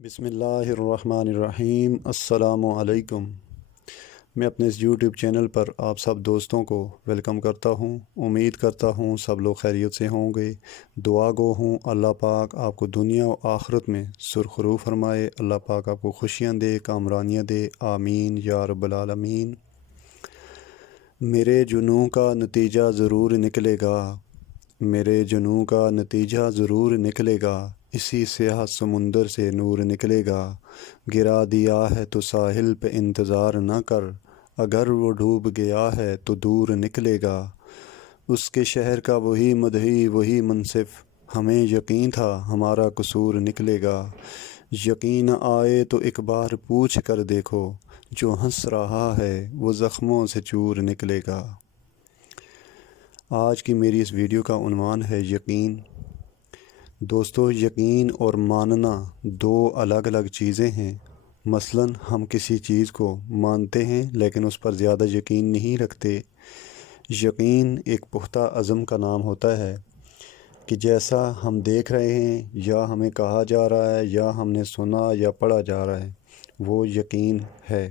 بسم اللہ الرحمن الرحیم۔ السلام علیکم۔ میں اپنے اس یوٹیوب چینل پر آپ سب دوستوں کو ویلکم کرتا ہوں۔ امید کرتا ہوں سب لوگ خیریت سے ہوں گے۔ دعا گو ہوں اللہ پاک آپ کو دنیا و آخرت میں سرخرو فرمائے، اللہ پاک آپ کو خوشیاں دے، کامرانیاں دے، آمین یا رب العالمین۔ میرے جنوں کا نتیجہ ضرور نکلے گا، میرے جنوں کا نتیجہ ضرور نکلے گا، اسی سیاہ سمندر سے نور نکلے گا۔ گرا دیا ہے تو ساحل پہ انتظار نہ کر، اگر وہ ڈوب گیا ہے تو دور نکلے گا۔ اس کے شہر کا وہی مدعی وہی منصف، ہمیں یقین تھا ہمارا قصور نکلے گا۔ یقین آئے تو ایک بار پوچھ کر دیکھو، جو ہنس رہا ہے وہ زخموں سے چور نکلے گا۔ آج کی میری اس ویڈیو کا عنوان ہے یقین۔ دوستو، یقین اور ماننا دو الگ الگ چیزیں ہیں۔ مثلاً ہم کسی چیز کو مانتے ہیں لیکن اس پر زیادہ یقین نہیں رکھتے۔ یقین ایک پختہ عزم کا نام ہوتا ہے کہ جیسا ہم دیکھ رہے ہیں یا ہمیں کہا جا رہا ہے یا ہم نے سنا یا پڑھا جا رہا ہے، وہ یقین ہے۔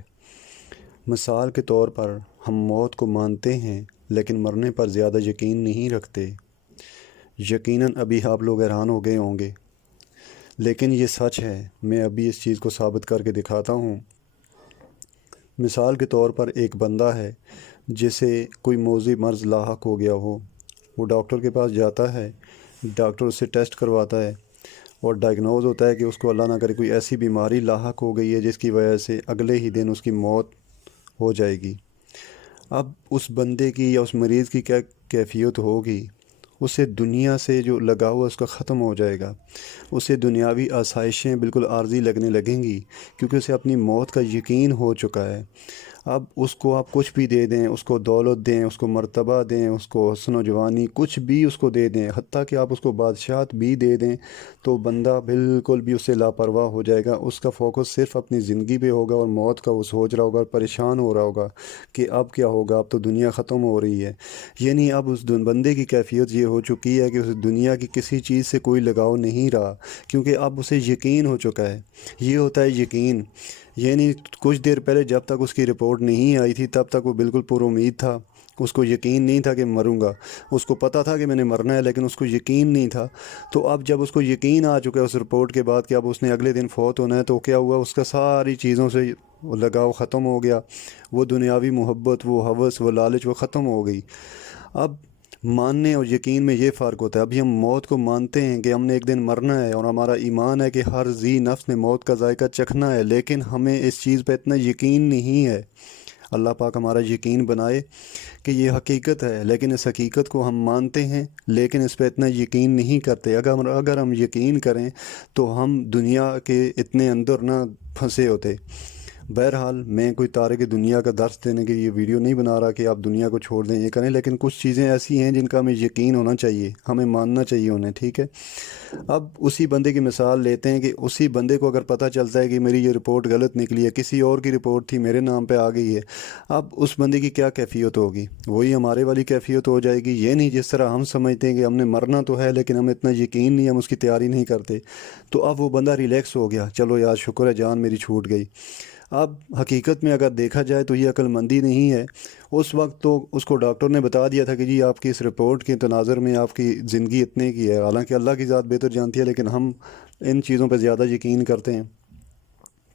مثال کے طور پر ہم موت کو مانتے ہیں لیکن مرنے پر زیادہ یقین نہیں رکھتے۔ یقیناً ابھی آپ لوگ حیران ہو گئے ہوں گے، لیکن یہ سچ ہے۔ میں ابھی اس چیز کو ثابت کر کے دکھاتا ہوں۔ مثال کے طور پر ایک بندہ ہے جسے کوئی موذی مرض لاحق ہو گیا ہو، وہ ڈاکٹر کے پاس جاتا ہے، ڈاکٹر اس سے ٹیسٹ کرواتا ہے اور ڈائگنوز ہوتا ہے کہ اس کو اللہ نہ کرے کوئی ایسی بیماری لاحق ہو گئی ہے جس کی وجہ سے اگلے ہی دن اس کی موت ہو جائے گی۔ اب اس بندے کی یا اس مریض کی کیا کیفیت ہوگی؟ اسے دنیا سے جو لگاؤ ہے اس کا ختم ہو جائے گا، اسے دنیاوی آسائشیں بالکل عارضی لگنے لگیں گی، کیونکہ اسے اپنی موت کا یقین ہو چکا ہے۔ اب اس کو آپ کچھ بھی دے دیں، اس کو دولت دیں، اس کو مرتبہ دیں، اس کو حسن و جوانی کچھ بھی اس کو دے دیں، حتیٰ کہ آپ اس کو بادشاہت بھی دے دیں، تو بندہ بالکل بھی اس سے لاپرواہ ہو جائے گا۔ اس کا فوکس صرف اپنی زندگی پہ ہوگا اور موت کا وہ سوچ رہا ہوگا اور پریشان ہو رہا ہوگا کہ اب کیا ہوگا، اب تو دنیا ختم ہو رہی ہے۔ یعنی اب اس بندے کی کیفیت یہ ہو چکی ہے کہ اس دنیا کی کسی چیز سے کوئی لگاؤ نہیں رہا، کیونکہ اب اسے یقین ہو چکا ہے۔ یہ ہوتا ہے یقین۔ یعنی کچھ دیر پہلے جب تک اس کی رپورٹ نہیں آئی تھی تب تک وہ بالکل پر امید تھا، اس کو یقین نہیں تھا کہ مروں گا، اس کو پتہ تھا کہ میں نے مرنا ہے لیکن اس کو یقین نہیں تھا۔ تو اب جب اس کو یقین آ چکا ہے اس رپورٹ کے بعد کہ اب اس نے اگلے دن فوت ہونا ہے، تو کیا ہوا، اس کا ساری چیزوں سے لگاؤ ختم ہو گیا، وہ دنیاوی محبت، وہ ہوس، وہ لالچ، وہ ختم ہو گئی۔ اب ماننے اور یقین میں یہ فرق ہوتا ہے۔ ابھی ہم موت کو مانتے ہیں کہ ہم نے ایک دن مرنا ہے اور ہمارا ایمان ہے کہ ہر ذی نفس نے موت کا ذائقہ چکھنا ہے، لیکن ہمیں اس چیز پہ اتنا یقین نہیں ہے۔ اللہ پاک ہمارا یقین بنائے کہ یہ حقیقت ہے، لیکن اس حقیقت کو ہم مانتے ہیں لیکن اس پہ اتنا یقین نہیں کرتے۔ اگر ہم یقین کریں تو ہم دنیا کے اتنے اندر نہ پھنسے ہوتے۔ بہرحال میں کوئی تارک دنیا کا درس دینے کی یہ ویڈیو نہیں بنا رہا کہ آپ دنیا کو چھوڑ دیں، یہ کریں، لیکن کچھ چیزیں ایسی ہیں جن کا ہمیں یقین ہونا چاہیے، ہمیں ماننا چاہیے انہیں، ٹھیک ہے۔ اب اسی بندے کی مثال لیتے ہیں کہ اسی بندے کو اگر پتہ چلتا ہے کہ میری یہ رپورٹ غلط نکلی ہے، کسی اور کی رپورٹ تھی میرے نام پہ آ گئی ہے، اب اس بندے کی کیا کیفیت ہوگی؟ وہی ہمارے والی کیفیت ہو جائے گی۔ یہ نہیں جس طرح ہم سمجھتے ہیں کہ ہم نے مرنا تو ہے لیکن ہمیں اتنا یقین نہیں، ہم اس کی تیاری نہیں کرتے، تو اب وہ بندہ ریلیکس ہو گیا، چلو یار شکر ہے جان میری چھوٹ گئی۔ اب حقیقت میں اگر دیکھا جائے تو یہ عقل مندی نہیں ہے۔ اس وقت تو اس کو ڈاکٹر نے بتا دیا تھا کہ جی آپ کی اس رپورٹ کے تناظر میں آپ کی زندگی اتنے کی ہے، حالانکہ اللہ کی ذات بہتر جانتی ہے لیکن ہم ان چیزوں پہ زیادہ یقین کرتے ہیں۔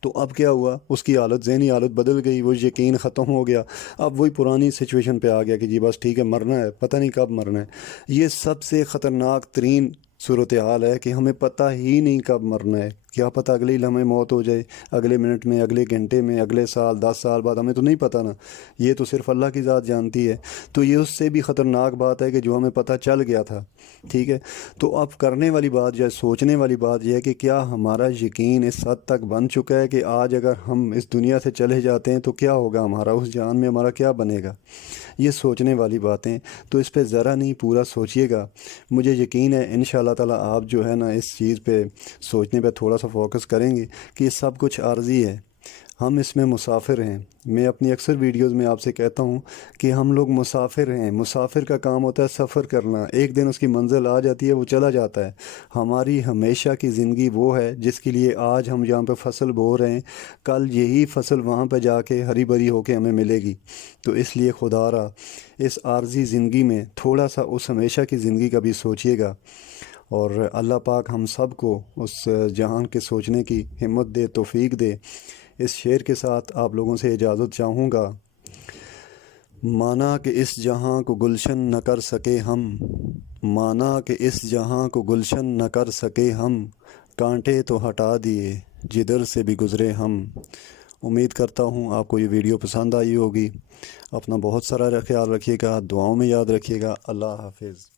تو اب کیا ہوا، اس کی حالت، ذہنی حالت بدل گئی، وہ یقین ختم ہو گیا، اب وہی پرانی سچویشن پہ آ گیا کہ جی بس ٹھیک ہے مرنا ہے، پتہ نہیں کب مرنا ہے۔ یہ سب سے خطرناک ترین صورتحال ہے کہ ہمیں پتہ ہی نہیں کب مرنا ہے، کیا پتہ اگلے ہی لمحے موت ہو جائے، اگلے منٹ میں، اگلے گھنٹے میں، اگلے سال، 10 سال بعد، ہمیں تو نہیں پتہ نا، یہ تو صرف اللہ کی ذات جانتی ہے۔ تو یہ اس سے بھی خطرناک بات ہے کہ جو ہمیں پتہ چل گیا تھا، ٹھیک ہے۔ تو اب کرنے والی بات یا سوچنے والی بات یہ ہے کہ کیا ہمارا یقین اس حد تک بن چکا ہے کہ آج اگر ہم اس دنیا سے چلے جاتے ہیں تو کیا ہوگا ہمارا، اس جان میں ہمارا کیا بنے گا؟ یہ سوچنے والی باتیں، تو اس پہ ذرا نہیں پورا سوچیے گا۔ مجھے یقین ہے انشاءاللہ تعالیٰ آپ جو ہے نا اس چیز پہ سوچنے پہ تھوڑا سا فوکس کریں گے کہ یہ سب کچھ عارضی ہے، ہم اس میں مسافر ہیں۔ میں اپنی اکثر ویڈیوز میں آپ سے کہتا ہوں کہ ہم لوگ مسافر ہیں۔ مسافر کا کام ہوتا ہے سفر کرنا، ایک دن اس کی منزل آ جاتی ہے، وہ چلا جاتا ہے۔ ہماری ہمیشہ کی زندگی وہ ہے جس کے لیے آج ہم جہاں پہ فصل بو رہے ہیں، کل یہی فصل وہاں پہ جا کے ہری بھری ہو کے ہمیں ملے گی۔ تو اس لیے خدا را اس عارضی زندگی میں تھوڑا سا اس ہمیشہ کی زندگی کا بھی سوچیے گا، اور اللہ پاک ہم سب کو اس جہان کے سوچنے کی ہمت دے، توفیق دے۔ اس شعر کے ساتھ آپ لوگوں سے اجازت چاہوں گا۔ مانا کہ اس جہاں کو گلشن نہ کر سکے ہم، مانا کہ اس جہاں کو گلشن نہ کر سکے ہم، کانٹے تو ہٹا دیے جدھر سے بھی گزرے ہم۔ امید کرتا ہوں آپ کو یہ ویڈیو پسند آئی ہوگی۔ اپنا بہت سارا خیال رکھیے گا، دعاؤں میں یاد رکھیے گا۔ اللہ حافظ۔